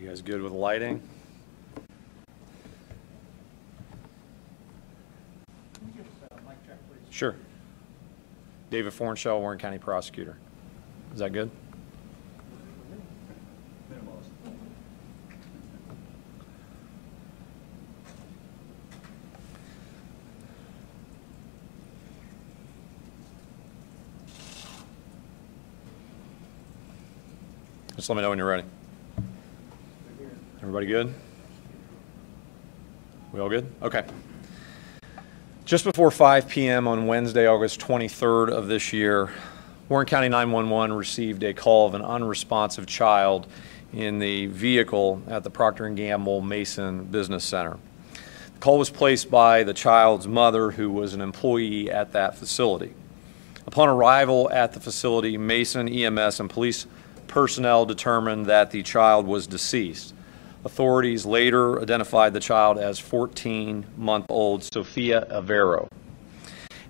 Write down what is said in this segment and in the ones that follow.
You guys good with the lighting? Sure. David Fornshell, Warren County Prosecutor. Is that good? Just let me know when you're ready. Everybody good? We all good? Okay. Just before 5 p.m. on Wednesday, August 23rd of this year, Warren County 911 received a call of an unresponsive child in the vehicle at the Procter & Gamble Mason Business Center. The call was placed by the child's mother, who was an employee at that facility. Upon arrival at the facility, Mason EMS and police personnel determined that the child was deceased. Authorities later identified the child as 14-month-old Sophia Avero.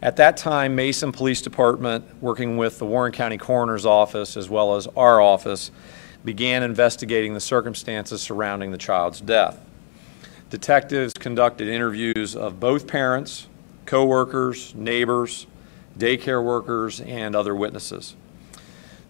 At that time, Mason Police Department, working with the Warren County Coroner's Office as well as our office, began investigating the circumstances surrounding the child's death. Detectives conducted interviews of both parents, co-workers, neighbors, daycare workers, and other witnesses.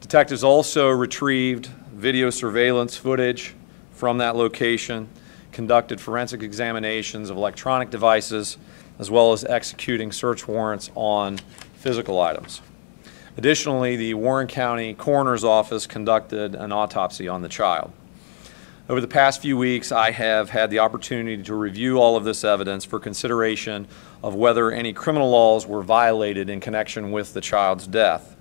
Detectives also retrieved video surveillance footage from that location, conducted forensic examinations of electronic devices, as well as executing search warrants on physical items. Additionally, the Warren County Coroner's Office conducted an autopsy on the child. Over the past few weeks, I have had the opportunity to review all of this evidence for consideration of whether any criminal laws were violated in connection with the child's death.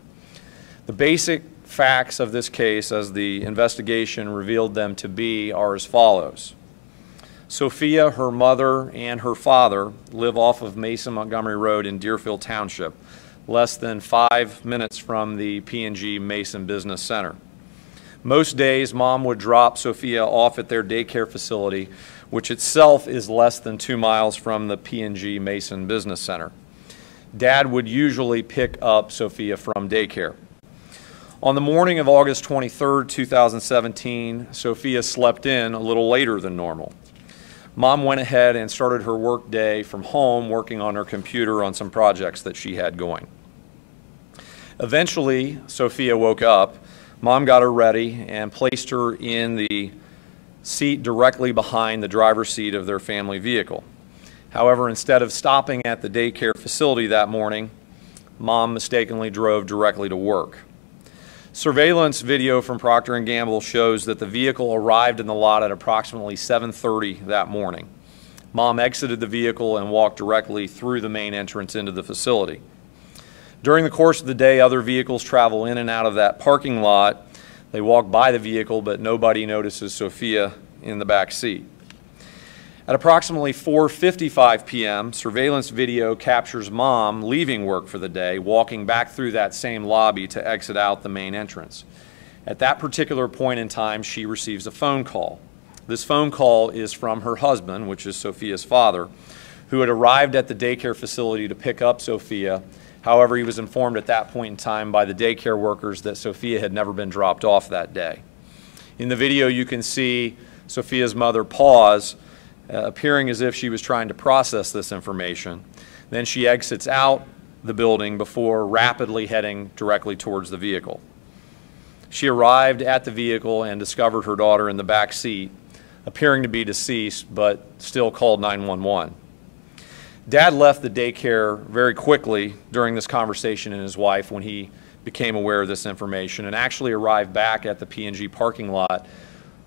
The basic facts of this case, as the investigation revealed them to be, are as follows. Sophia, her mother, and her father live off of Mason Montgomery Road in Deerfield Township, less than 5 minutes from the P&G Mason Business Center. Most days, Mom would drop Sophia off at their daycare facility, which itself is less than 2 miles from the P&G Mason Business Center. Dad would usually pick up Sophia from daycare. On the morning of August 23, 2017, Sophia slept in a little later than normal. Mom went ahead and started her work day from home, working on her computer on some projects that she had going. Eventually, Sophia woke up. Mom got her ready and placed her in the seat directly behind the driver's seat of their family vehicle. However, instead of stopping at the daycare facility that morning, Mom mistakenly drove directly to work. Surveillance video from Procter & Gamble shows that the vehicle arrived in the lot at approximately 7:30 that morning. Mom exited the vehicle and walked directly through the main entrance into the facility. During the course of the day, other vehicles travel in and out of that parking lot. They walk by the vehicle, but nobody notices Sophia in the back seat. At approximately 4:55 p.m., surveillance video captures Mom leaving work for the day, walking back through that same lobby to exit out the main entrance. At that particular point in time, she receives a phone call. This phone call is from her husband, which is Sophia's father, who had arrived at the daycare facility to pick up Sophia. However, he was informed at that point in time by the daycare workers that Sophia had never been dropped off that day. In the video, you can see Sophia's mother pause, appearing as if she was trying to process this information. Then she exits out the building before rapidly heading directly towards the vehicle. She arrived at the vehicle and discovered her daughter in the back seat, appearing to be deceased, but still called 911. Dad left the daycare very quickly during this conversation and his wife when he became aware of this information, and actually arrived back at the P&G parking lot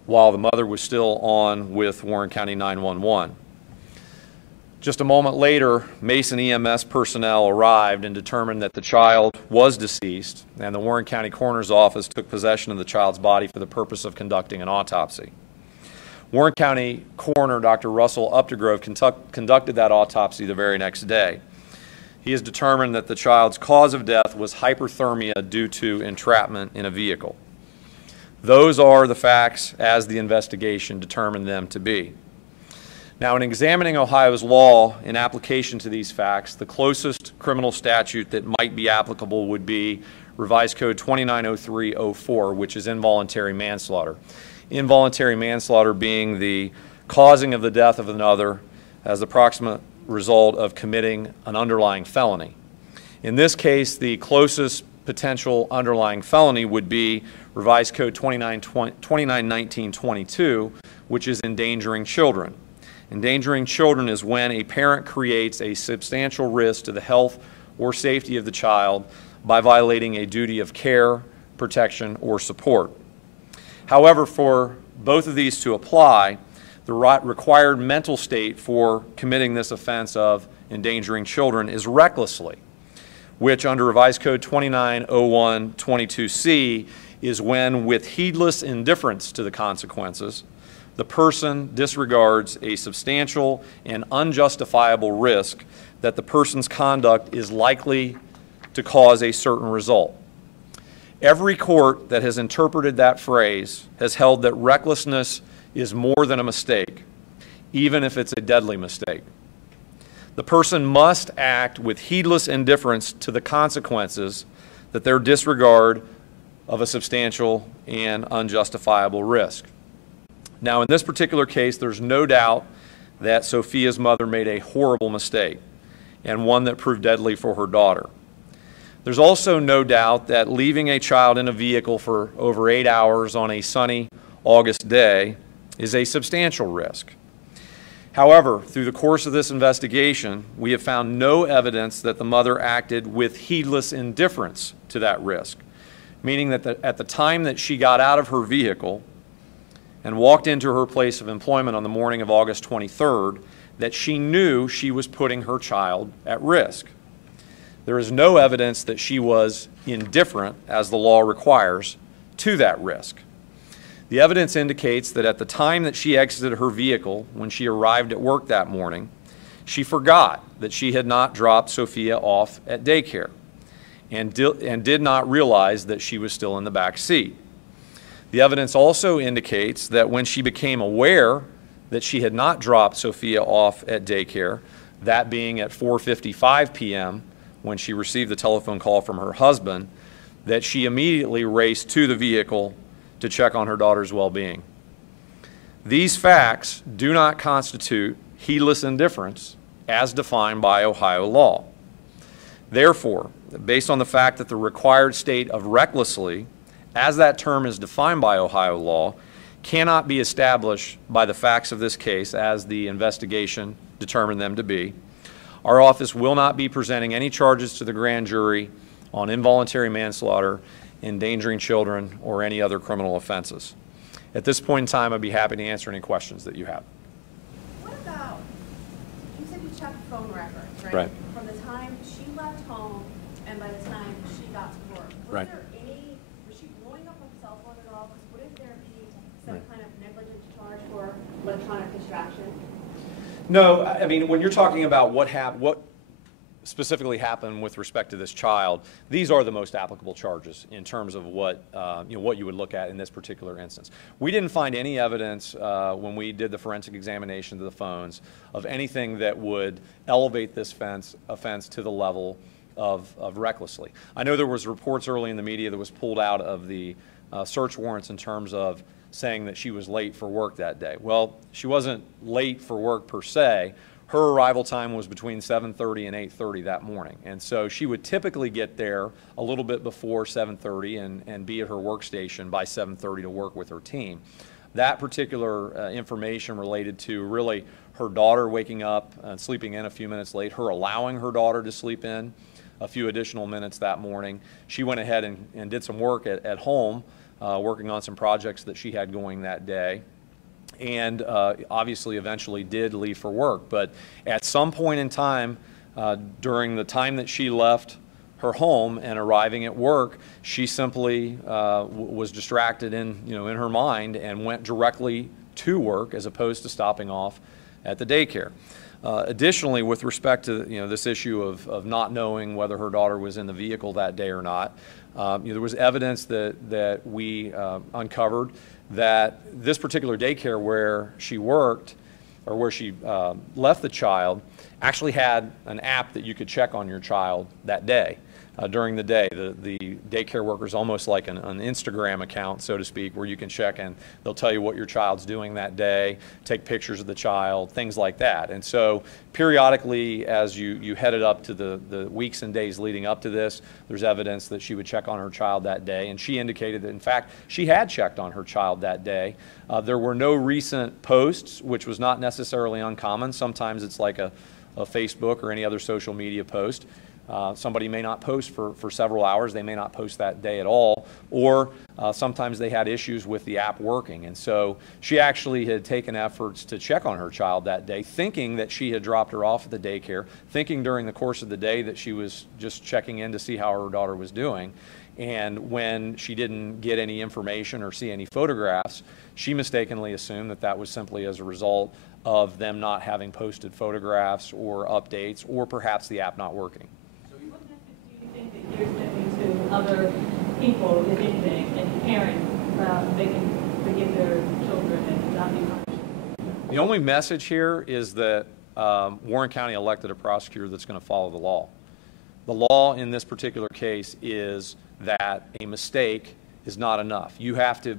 while the mother was still on with Warren County 911. Just a moment later, Mason EMS personnel arrived and determined that the child was deceased, and the Warren County Coroner's Office took possession of the child's body for the purpose of conducting an autopsy. Warren County Coroner Dr. Russell Updegrove conducted that autopsy the very next day. He has determined that the child's cause of death was hyperthermia due to entrapment in a vehicle. Those are the facts as the investigation determined them to be. Now, in examining Ohio's law in application to these facts, the closest criminal statute that might be applicable would be Revised Code 290304, which is involuntary manslaughter. involuntary manslaughter being the causing of the death of another as the proximate result of committing an underlying felony. In this case, the closest potential underlying felony would be Revised Code 2919-22, which is endangering children. Endangering children is when a parent creates a substantial risk to the health or safety of the child by violating a duty of care, protection, or support. However, for both of these to apply, the required mental state for committing this offense of endangering children is recklessly, which under Revised Code 2901-22C is when, with heedless indifference to the consequences, the person disregards a substantial and unjustifiable risk that the person's conduct is likely to cause a certain result. Every court that has interpreted that phrase has held that recklessness is more than a mistake, even if it's a deadly mistake. The person must act with heedless indifference to the consequences that their disregard of a substantial and unjustifiable risk. Now, in this particular case, there's no doubt that Sophia's mother made a horrible mistake, and one that proved deadly for her daughter. There's also no doubt that leaving a child in a vehicle for over 8 hours on a sunny August day is a substantial risk. However, through the course of this investigation, we have found no evidence that the mother acted with heedless indifference to that risk, meaning that at the time that she got out of her vehicle and walked into her place of employment on the morning of August 23rd, that she knew she was putting her child at risk. There is no evidence that she was indifferent, as the law requires, to that risk. The evidence indicates that at the time that she exited her vehicle, when she arrived at work that morning, she forgot that she had not dropped Sophia off at daycare and did not realize that she was still in the back seat. The evidence also indicates that when she became aware that she had not dropped Sophia off at daycare, that being at 4:55 p.m., when she received the telephone call from her husband, that she immediately raced to the vehicle to check on her daughter's well-being. These facts do not constitute heedless indifference as defined by Ohio law. Therefore, based on the fact that the required state of recklessly, as that term is defined by Ohio law, cannot be established by the facts of this case as the investigation determined them to be, our office will not be presenting any charges to the grand jury on involuntary manslaughter, endangering children, or any other criminal offenses. At this point in time, I'd be happy to answer any questions that you have. What about, you said you checked phone records, right? Right. From the time she left home and by the time she got to work. Right. Was she blowing up her cell phone at all? Because wouldn't there be some kind of negligence charge for electronic distraction? No, I mean, when you're talking about what specifically happened with respect to this child, these are the most applicable charges in terms of what what you would look at in this particular instance. We didn't find any evidence when we did the forensic examination of the phones of anything that would elevate this offense to the level of recklessly. I know there was reports early in the media that was pulled out of the search warrants in terms of saying that she was late for work that day. Well, she wasn't late for work per se. Her arrival time was between 7:30 and 8:30 that morning. And so she would typically get there a little bit before 7:30 and be at her workstation by 7:30 to work with her team. That particular information related to really her daughter waking up and sleeping in a few minutes late, her allowing her daughter to sleep in a few additional minutes that morning. She went ahead and did some work at home, working on some projects that she had going that day. And obviously eventually did leave for work. But at some point in time, during the time that she left her home and arriving at work, she simply was distracted in her mind and went directly to work as opposed to stopping off at the daycare. Additionally, with respect to this issue of not knowing whether her daughter was in the vehicle that day or not, there was evidence that we uncovered that this particular daycare where she worked or where she left the child actually had an app that you could check on your child that day. during the day. The daycare worker is almost like an Instagram account, so to speak, where you can check in. They'll tell you what your child's doing that day, take pictures of the child, things like that. And so periodically, as you headed up to the weeks and days leading up to this, there's evidence that she would check on her child that day, and she indicated that, in fact, she had checked on her child that day. There were no recent posts, which was not necessarily uncommon. Sometimes it's like a Facebook or any other social media post. Somebody may not post for several hours. They may not post that day at all, or sometimes they had issues with the app working. And so she actually had taken efforts to check on her child that day, thinking that she had dropped her off at the daycare, thinking during the course of the day that she was just checking in to see how her daughter was doing. And when she didn't get any information or see any photographs, she mistakenly assumed that that was simply as a result of them not having posted photographs or updates, or perhaps the app not working. So what message do you think that you're sending to other people, if anything, and parents, they can forgive their children and not be punished? The only message here is that Warren County elected a prosecutor that's going to follow the law. The law in this particular case is that a mistake is not enough. You have to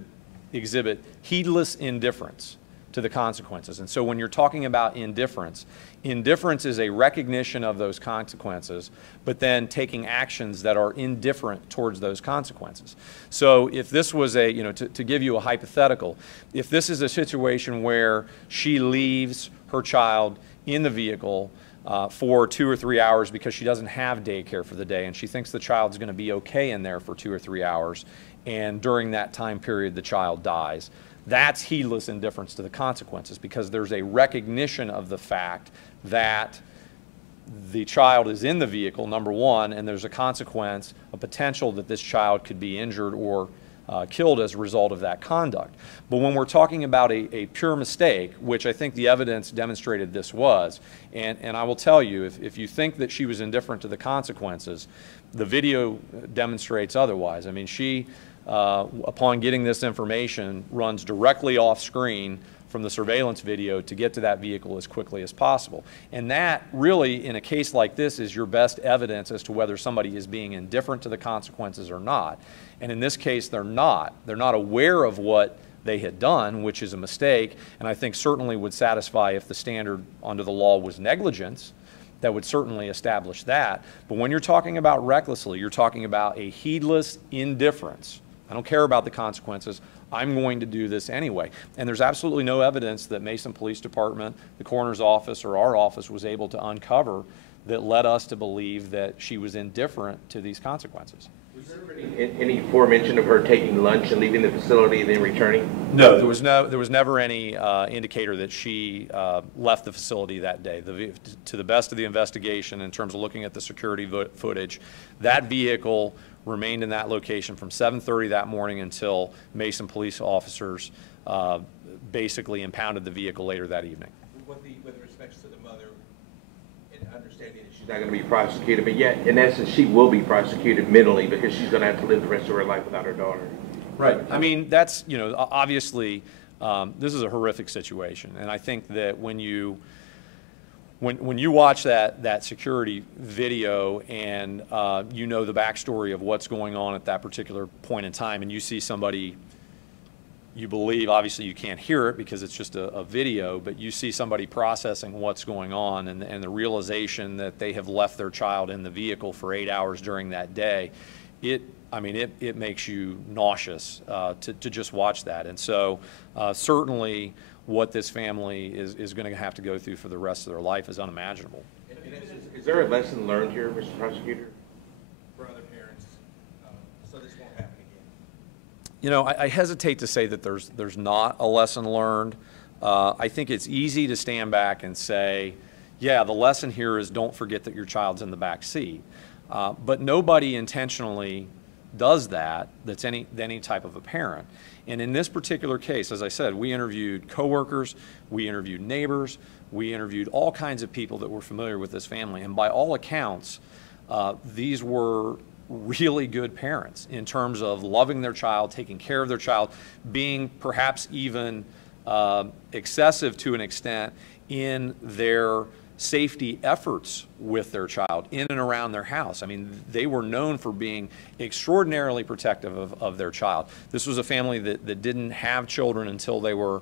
exhibit heedless indifference to the consequences. And so when you're talking about indifference, indifference is a recognition of those consequences, but then taking actions that are indifferent towards those consequences. So if this was a, to give you a hypothetical, if this is a situation where she leaves her child in the vehicle for 2 or 3 hours because she doesn't have daycare for the day, and she thinks the child's going to be okay in there for 2 or 3 hours, and during that time period the child dies, that's heedless indifference to the consequences, because there's a recognition of the fact that the child is in the vehicle, number one, and there's a consequence, a potential that this child could be injured or killed as a result of that conduct. But when we're talking about a pure mistake, which I think the evidence demonstrated this was, and I will tell you, if you think that she was indifferent to the consequences, the video demonstrates otherwise. I mean, she, upon getting this information, runs directly off screen from the surveillance video to get to that vehicle as quickly as possible. And that really, in a case like this, is your best evidence as to whether somebody is being indifferent to the consequences or not. And in this case, they're not. They're not aware of what they had done, which is a mistake, and I think certainly would satisfy if the standard under the law was negligence. That would certainly establish that. But when you're talking about recklessly, you're talking about a heedless indifference. I don't care about the consequences. I'm going to do this anyway. And there's absolutely no evidence that Mason Police Department, the coroner's office, or our office was able to uncover that led us to believe that she was indifferent to these consequences. Was there any aforemention of her taking lunch and leaving the facility and then returning? No, there was never any indicator that she left the facility that day. To the best of the investigation, in terms of looking at the security footage, that vehicle remained in that location from 7:30 that morning until Mason police officers basically impounded the vehicle later that evening. With respect to the mother, and understanding that she's not going to be prosecuted, but yet, in essence, she will be prosecuted mentally because she's going to have to live the rest of her life without her daughter. Right. I mean, that's, obviously, this is a horrific situation, and I think that when you watch that security video and you know the backstory of what's going on at that particular point in time, and you see somebody, you believe, obviously you can't hear it because it's just a video, but you see somebody processing what's going on and the realization that they have left their child in the vehicle for 8 hours during that day, it makes you nauseous to just watch that. And so certainly what this family is going to have to go through for the rest of their life is unimaginable. Is there a lesson learned here, Mr. Prosecutor, for other parents, so this won't happen again? I hesitate to say that there's not a lesson learned. I think it's easy to stand back and say, yeah, the lesson here is don't forget that your child's in the back seat. But nobody intentionally does that's any type of a parent. And in this particular case, as I said, we interviewed coworkers, we interviewed neighbors, we interviewed all kinds of people that were familiar with this family. And by all accounts, these were really good parents in terms of loving their child, taking care of their child, being perhaps even excessive to an extent in their safety efforts with their child in and around their house. I mean, they were known for being extraordinarily protective of their child. This was a family that didn't have children until they were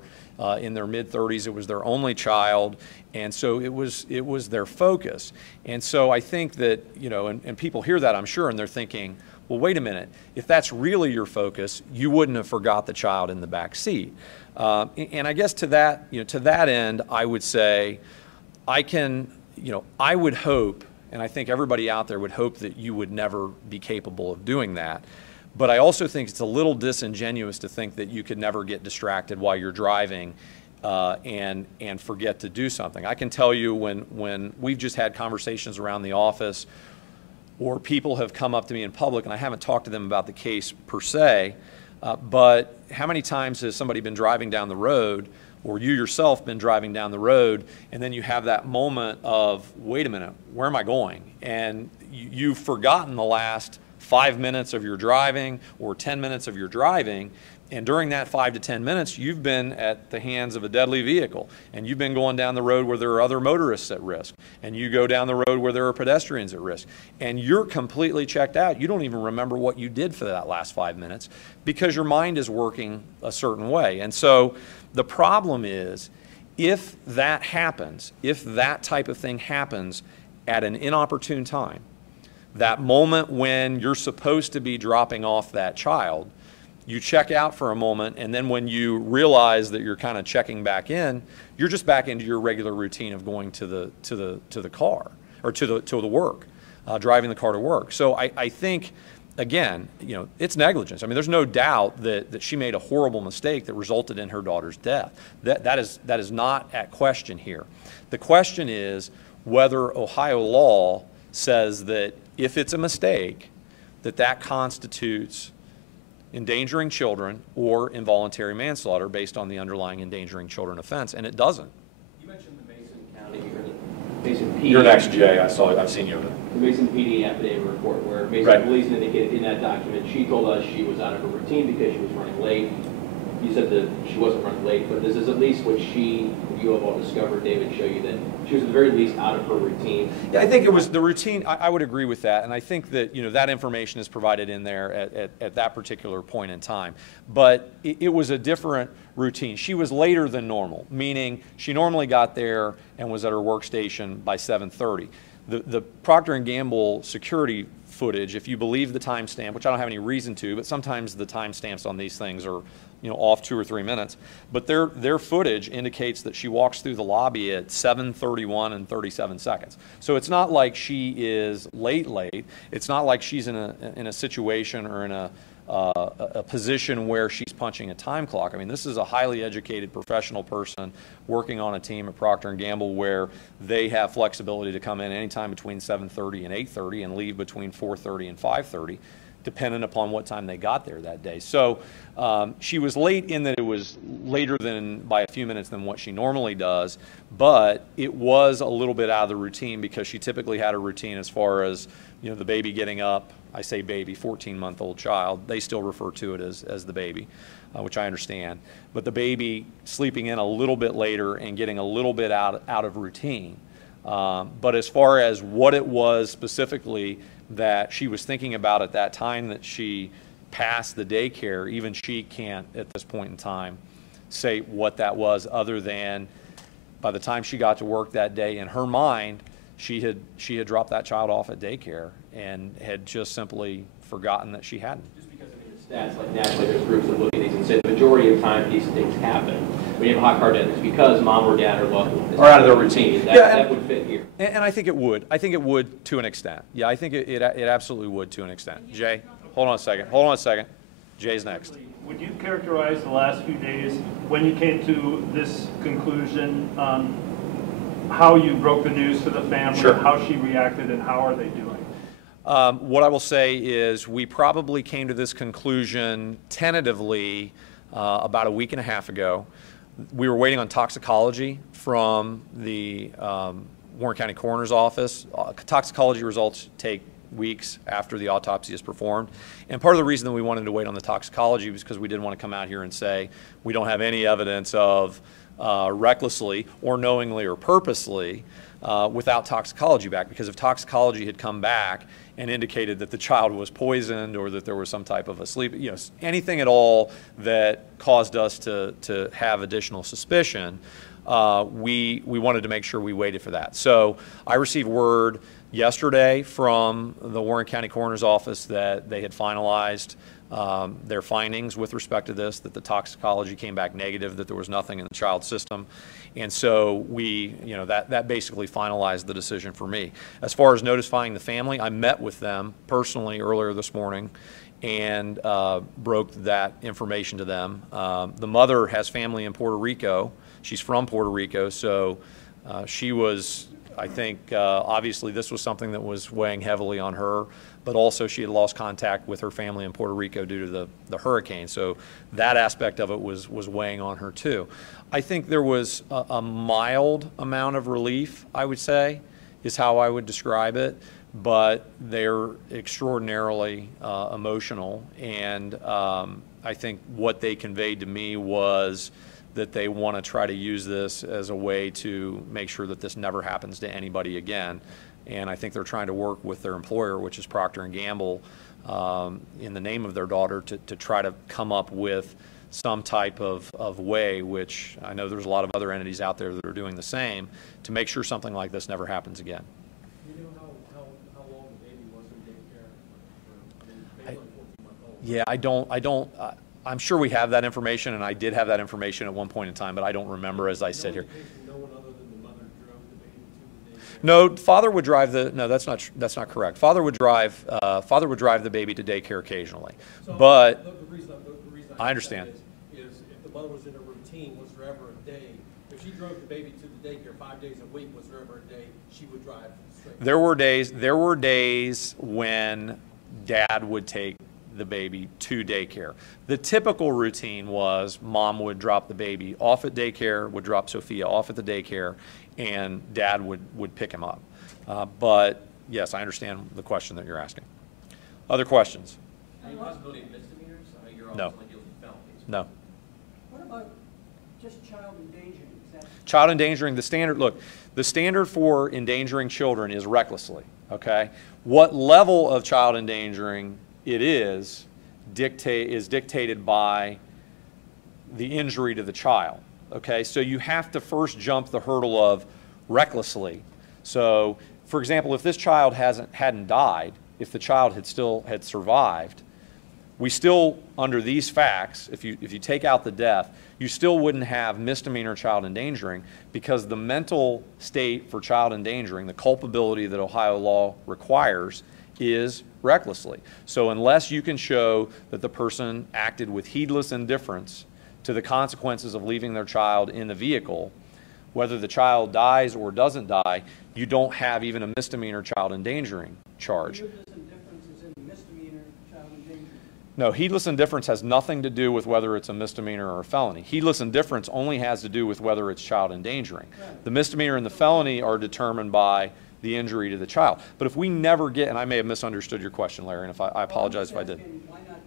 in their mid-30s. It was their only child, and so it was their focus. And so I think that, you know, and people hear that, I'm sure, and they're thinking, well, wait a minute, if that's really your focus, you wouldn't have forgot the child in the back seat. And I guess to that, you know, to that end, I would say, I would hope, and I think everybody out there would hope, that you would never be capable of doing that. But I also think it's a little disingenuous to think that you could never get distracted while you're driving and forget to do something. I can tell you when we've just had conversations around the office, or people have come up to me in public, and I haven't talked to them about the case per se, but how many times has somebody been driving down the road, or you yourself been driving down the road, and then you have that moment of, wait a minute, where am I going? And you've forgotten the last 5 minutes of your driving or 10 minutes of your driving, and during that 5 to 10 minutes, you've been at the hands of a deadly vehicle, and you've been going down the road where there are other motorists at risk, and you go down the road where there are pedestrians at risk, and you're completely checked out. You don't even remember what you did for that last 5 minutes because your mind is working a certain way. And so the problem is, if that happens, if that type of thing happens at an inopportune time, that moment when you're supposed to be dropping off that child, you check out for a moment, and then when you realize that you're kind of checking back in, you're just back into your regular routine of going to the car, or to the work, driving the car to work. So I think, again, you know, it's negligence. I mean, there's no doubt that she made a horrible mistake that resulted in her daughter's death. That is not at question here. The question is whether Ohio law says that if it's a mistake, that constitutes endangering children or involuntary manslaughter based on the underlying endangering children offense, and it doesn't. You mentioned the Mason County, or the Mason PD. You're next, Jay. I've seen you. The Mason PD affidavit report, where Mason Police indicated in that document she told us she was out of her routine because she was running late. You said that she wasn't running late, but this is at least what you have all discovered, David, show you that she was at the very least out of her routine. Yeah, I think it was the routine. I would agree with that, and I think that, you know, that information is provided in there at that particular point in time. But it was a different routine. She was later than normal, meaning she normally got there and was at her workstation by 7:30. The Procter & Gamble security footage, if you believe the timestamp, which I don't have any reason to, but sometimes the timestamps on these things are, you know, off 2 or 3 minutes. But their footage indicates that she walks through the lobby at 7:31 and 37 seconds. So it's not like she is late. It's not like she's in a situation or in a position where she's punching a time clock. I mean, this is a highly educated professional person working on a team at Procter & Gamble where they have flexibility to come in anytime between 7:30 and 8:30 and leave between 4:30 and 5:30, depending upon what time they got there that day. So she was late in that it was later than by a few minutes than what she normally does, but it was a little bit out of the routine because she typically had a routine as far as, you know, the baby getting up. I say baby, 14-month-old child. They still refer to it as the baby, which I understand. But the baby sleeping in a little bit later and getting a little bit out of routine. But as far as what it was specifically that she was thinking about at that time that she passed the daycare, even she can't at this point in time say what that was, other than by the time she got to work that day, in her mind, she had dropped that child off at daycare and had just simply forgotten that she hadn't. Just because, I mean, the stats, like naturally there's groups that look at these and say the majority of time these things happen when you have a hot car death, it's because mom or dad or loved one is out of their routine. That would fit here. And I think it would. I think it would to an extent. Yeah, I think it absolutely would to an extent. Jay, hold on a second. Hold on a second. Jay's next. Would you characterize the last few days when you came to this conclusion, how you broke the news to the family, Sure. how she reacted, and how are they doing? What I will say is we probably came to this conclusion tentatively about a week and a half ago. We were waiting on toxicology from the Warren County Coroner's Office. Toxicology results take weeks after the autopsy is performed. And part of the reason that we wanted to wait on the toxicology was because we didn't want to come out here and say we don't have any evidence of recklessly or knowingly or purposely without toxicology back, because if toxicology had come back and indicated that the child was poisoned or that there was some type of a sleep, anything at all that caused us to have additional suspicion, we wanted to make sure we waited for that. So I received word yesterday from the Warren County Coroner's Office that they had finalized their findings with respect to this, that the toxicology came back negative, that there was nothing in the child's system. And so that basically finalized the decision for me. As far as notifying the family, I met with them personally earlier this morning and broke that information to them. The mother has family in Puerto Rico. She's from Puerto Rico, so she was, I think, obviously this was something that was weighing heavily on her, but also she had lost contact with her family in Puerto Rico due to the hurricane. So that aspect of it was weighing on her too. I think there was a mild amount of relief, I would say, is how I would describe it, but they're extraordinarily emotional. And I think what they conveyed to me was that they want to try to use this as a way to make sure that this never happens to anybody again. And I think they're trying to work with their employer, which is Procter & Gamble, in the name of their daughter to try to come up with some type of way, which I know there's a lot of other entities out there that are doing the same, to make sure something like this never happens again. Do you know how long the baby was in daycare? Based on 14-month-old? Yeah, I don't, I'm sure we have that information, and I did have that information at one point in time, but I don't remember as I sit here. No one other than the mother drove the baby to the daycare? No, father would drive no, that's not correct. Father would drive the baby to daycare occasionally. So but the reason I understand. Is if the mother was in a routine, was there ever a day, if she drove the baby to the daycare 5 days a week, was there ever a day she would drive straight? There were days when Dad would take the baby to daycare. The typical routine was Mom would drop the baby off at daycare, would drop Sophia off at the daycare, and Dad would pick him up. But yes, I understand the question that you're asking. Other questions? Any possibility of misdemeanors? I know you're No. only dealing with felonies. No. What about just child endangering? Is that Child endangering, the standard for endangering children is recklessly, okay? What level of child endangering it is dictated by the injury to the child, okay? So you have to first jump the hurdle of recklessly. So, for example, if this child hadn't died, if the child had survived, we still, under these facts, if you take out the death, you still wouldn't have misdemeanor child endangering, because the mental state for child endangering, the culpability that Ohio law requires, is recklessly. So unless you can show that the person acted with heedless indifference to the consequences of leaving their child in the vehicle, whether the child dies or doesn't die, you don't have even a misdemeanor child endangering charge. heedless indifference is in misdemeanor child endangering? No, heedless indifference has nothing to do with whether it's a misdemeanor or a felony. Heedless indifference only has to do with whether it's child endangering. Right. The misdemeanor and the felony are determined by the injury to the child. But if we never get, and I may have misunderstood your question, Larry, and if I apologize if I did. Why not,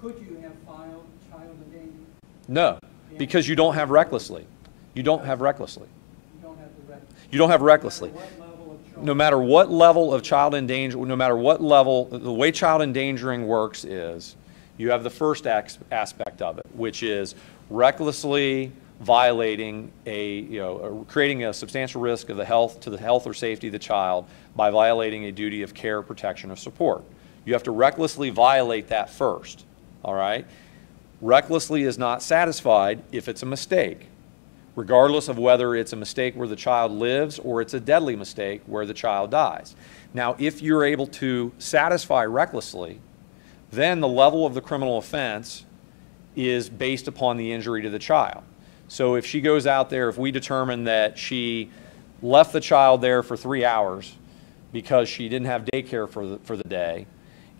could you have filed child endangering? No, because you don't have recklessly. You don't have recklessly. You don't have the right. You don't have recklessly. No matter what level of child No matter what level of child endanger, no matter what level, the way child endangering works is you have the first aspect of it, which is recklessly violating creating a substantial risk of the health or safety of the child by violating a duty of care, protection, or support. You have to recklessly violate that first, all right? Recklessly is not satisfied if it's a mistake, regardless of whether it's a mistake where the child lives or it's a deadly mistake where the child dies. Now, if you're able to satisfy recklessly, then the level of the criminal offense is based upon the injury to the child. So if she goes out there, if we determine that she left the child there for 3 hours because she didn't have daycare for the day,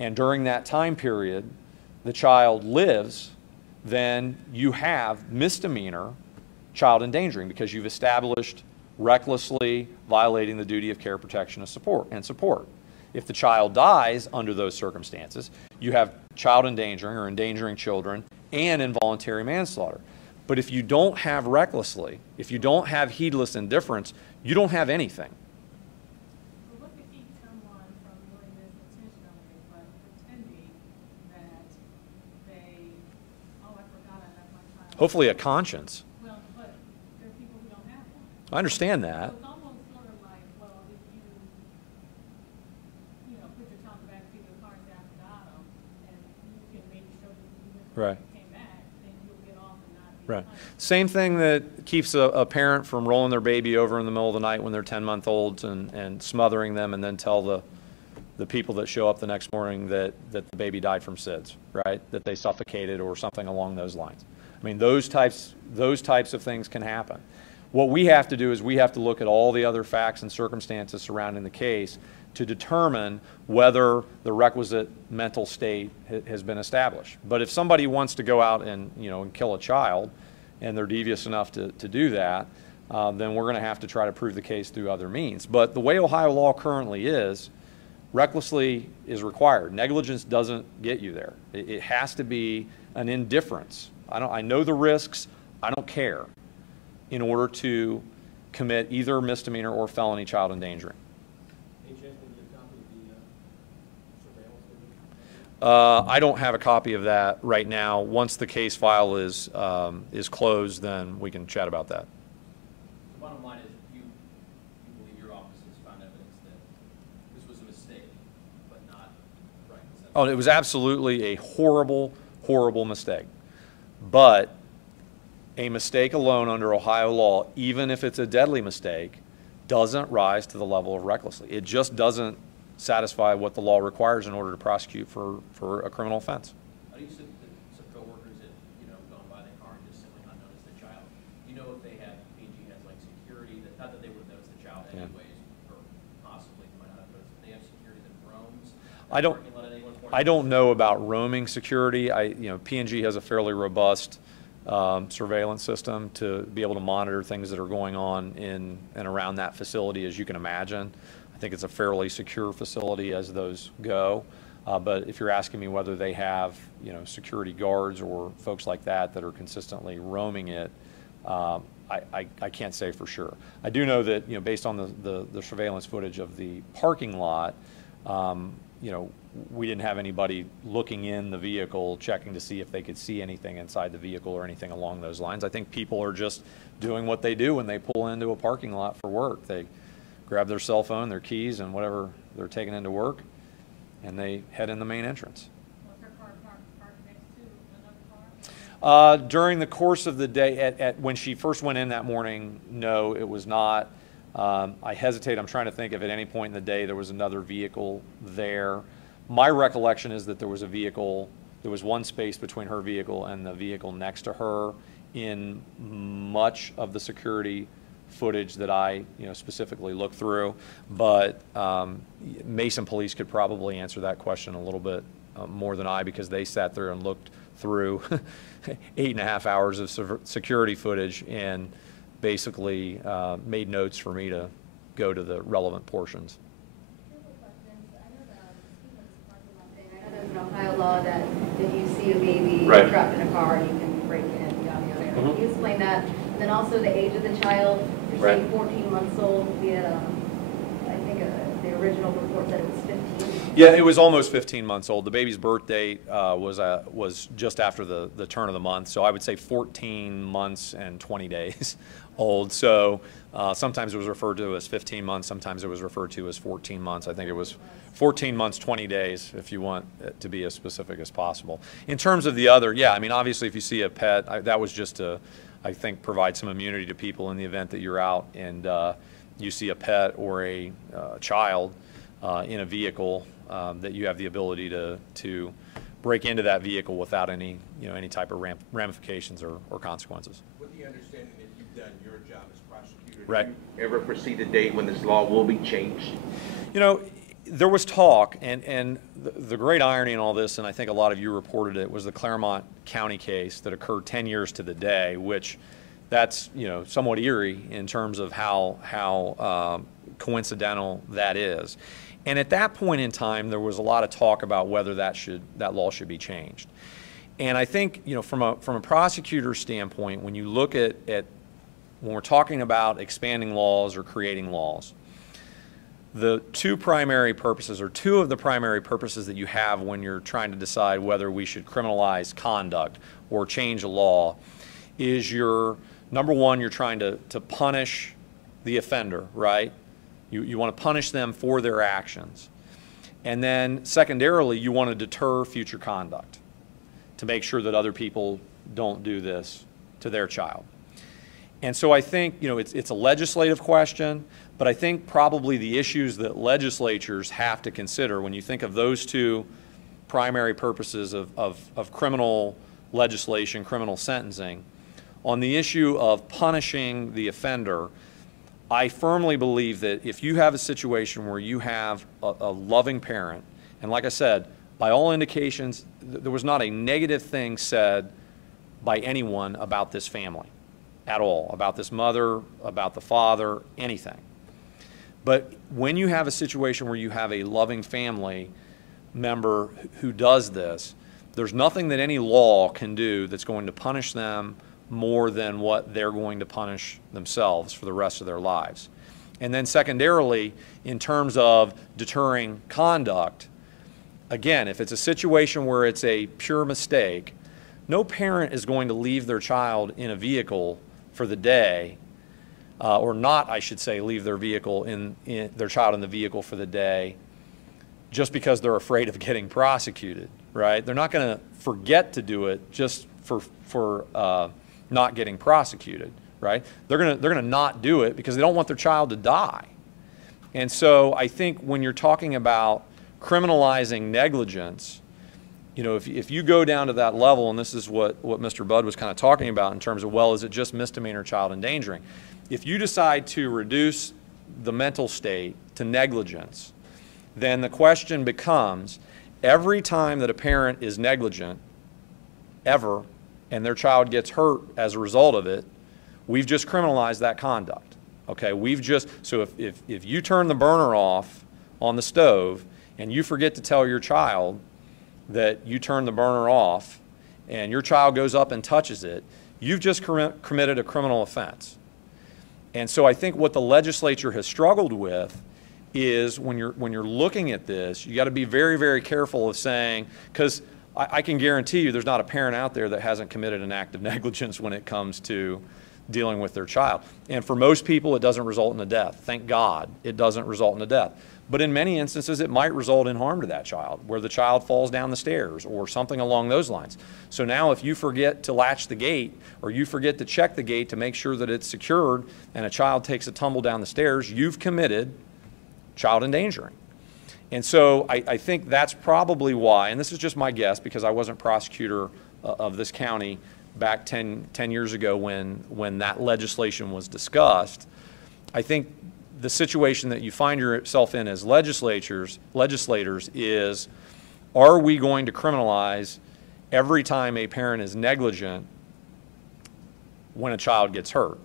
and during that time period the child lives, then you have misdemeanor child endangering, because you've established recklessly violating the duty of care, protection, and support. If the child dies under those circumstances, you have child endangering or endangering children and involuntary manslaughter. But if you don't have recklessly, if you don't have heedless indifference, you don't have anything. hopefully a conscience. Well, but there are people who don't have one. I understand that. So it's almost sort of like, well, if you know, put your child in the backseat of the car and say, I forgot him, and you can maybe show them Right. came back, then you'll get off and not be Right. punished. Same thing that keeps a parent from rolling their baby over in the middle of the night when they're 10-month-olds and smothering them and then tell the people that show up the next morning that the baby died from SIDS, right? That they suffocated or something along those lines. I mean, those types of things can happen. What we have to do is we have to look at all the other facts and circumstances surrounding the case to determine whether the requisite mental state has been established. But if somebody wants to go out and, you know, and kill a child, and they're devious enough to do that, then we're going to have to try to prove the case through other means. But the way Ohio law currently is, recklessly is required. Negligence doesn't get you there. It has to be an indifference. I know the risks, I don't care, in order to commit either misdemeanor or felony child endangering. Any chance we can get a copy of the surveillance video? I don't have a copy of that right now. Once the case file is closed, then we can chat about that. The bottom line is you believe your office has found evidence that this was a mistake, but not right. Oh, it was absolutely a horrible, horrible mistake. But a mistake alone under Ohio law, even if it's a deadly mistake, doesn't rise to the level of recklessly. It just doesn't satisfy what the law requires in order to prosecute for a criminal offense. How do you say that some coworkers that, you know, gone by the car and just simply not noticed the child? You know, if they have, P&G has like security, that not that they would notice the child Yeah. anyways, or possibly might not have noticed, they have security that roams. I don't know about roaming security. P&G has a fairly robust surveillance system to be able to monitor things that are going on in and around that facility, as you can imagine. I think it's a fairly secure facility as those go. But if you're asking me whether they have, you know, security guards or folks like that that are consistently roaming it, I can't say for sure. I do know that, you know, based on the surveillance footage of the parking lot, you know, we didn't have anybody looking in the vehicle, checking to see if they could see anything inside the vehicle or anything along those lines. I think people are just doing what they do when they pull into a parking lot for work. They grab their cell phone, their keys, and whatever they're taking into work, and they head in the main entrance. Was her car parked next to another car? During the course of the day, when she first went in that morning, no, it was not. I hesitate. I'm trying to think if at any point in the day there was another vehicle there. My recollection is that there was a vehicle, there was one space between her vehicle and the vehicle next to her in much of the security footage that I, you know, specifically looked through. But Mason Police could probably answer that question a little bit more than I, because they sat there and looked through 8.5 hours of security footage and basically made notes for me to go to the relevant portions. I know there's an Ohio law that if you see a baby Right. trapped in a car, you can break in down the other area. Mhm. Can you explain that? And then also the age of the child. You're Right. saying 14 months old. We had, I think the original report said it was 15. Yeah, it was almost 15 months old. The baby's birth date was just after the turn of the month, so I would say 14 months and 20 days old. So sometimes it was referred to as 15 months, sometimes it was referred to as 14 months. I think it was 14 months, 20 days, if you want it to be as specific as possible. In terms of the other, yeah, I mean, obviously if you see a pet, that was just to, I think, provide some immunity to people in the event that you're out and you see a pet or a child in a vehicle, that you have the ability to break into that vehicle without any type of ramifications or consequences. With the understanding that you've done your job as prosecutor, Right. do you ever foresee the date when this law will be changed? You know, there was talk, and the great irony in all this, and I think a lot of you reported it, was the Claremont County case that occurred 10 years to the day, which that's, you know, somewhat eerie in terms of how coincidental that is. And at that point in time, there was a lot of talk about whether that law should be changed. And I think, you know, from a prosecutor standpoint, when you look at when we're talking about expanding laws or creating laws, the two primary purposes, or two of the primary purposes that you have when you're trying to decide whether we should criminalize conduct or change a law, is number one, you're trying to punish the offender, right? You want to punish them for their actions. And then secondarily, you want to deter future conduct to make sure that other people don't do this to their child. And so I think, it's a legislative question, but I think probably the issues that legislatures have to consider when you think of those two primary purposes of criminal legislation, criminal sentencing, on the issue of punishing the offender, I firmly believe that if you have a situation where you have a loving parent, and like I said, by all indications, there was not a negative thing said by anyone about this family at all, about this mother, about the father, anything. But when you have a situation where you have a loving family member who does this, there's nothing that any law can do that's going to punish them more than what they're going to punish themselves for the rest of their lives. And then secondarily, in terms of deterring conduct, again, if it's a situation where it's a pure mistake, no parent is going to leave their child in a vehicle for the day, or not, I should say, leave their their child in the vehicle for the day just because they're afraid of getting prosecuted, right? They're not going to forget to do it just for not getting prosecuted, right? They're gonna not do it because they don't want their child to die. And so I think when you're talking about criminalizing negligence, if you go down to that level, and this is what Mr. Budd was kind of talking about in terms of, well, is it just misdemeanor child endangering? If you decide to reduce the mental state to negligence, then the question becomes, every time that a parent is negligent, ever, and their child gets hurt as a result of it, we've just criminalized that conduct. Okay, so if you turn the burner off on the stove and you forget to tell your child that you turned the burner off and your child goes up and touches it, you've just committed a criminal offense. And so I think what the legislature has struggled with is when you're looking at this, you got to be very, very careful of saying, because I can guarantee you there's not a parent out there that hasn't committed an act of negligence when it comes to dealing with their child. And for most people, it doesn't result in a death. Thank God it doesn't result in a death. But in many instances, it might result in harm to that child, where the child falls down the stairs or something along those lines. So now if you forget to latch the gate or you forget to check the gate to make sure that it's secured and a child takes a tumble down the stairs, you've committed child endangering. And so I think that's probably why, and this is just my guess because I wasn't prosecutor of this county back 10 years ago when that legislation was discussed. I think the situation that you find yourself in as legislators is, are we going to criminalize every time a parent is negligent when a child gets hurt?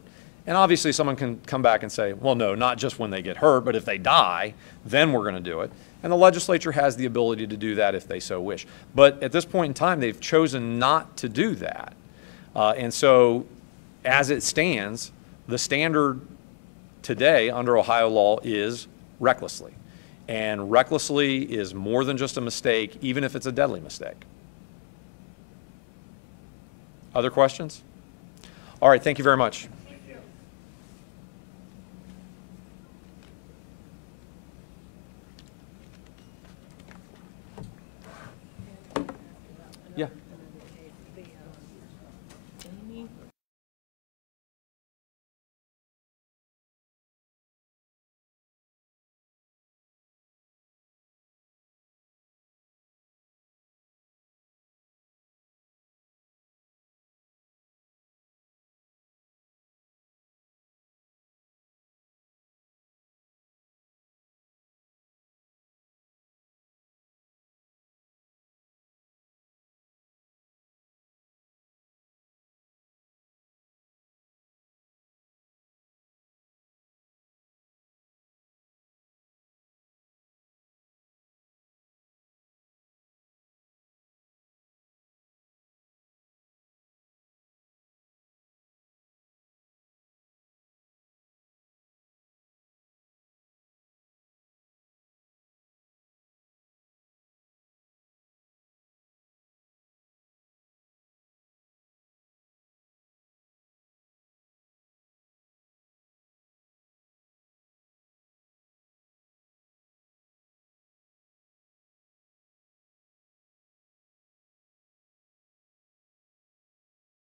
And obviously someone can come back and say, well, no, not just when they get hurt, but if they die, then we're going to do it. And the legislature has the ability to do that if they so wish. But at this point in time, they've chosen not to do that. And so as it stands, the standard today under Ohio law is recklessly. And recklessly is more than just a mistake, even if it's a deadly mistake. Other questions? All right, thank you very much.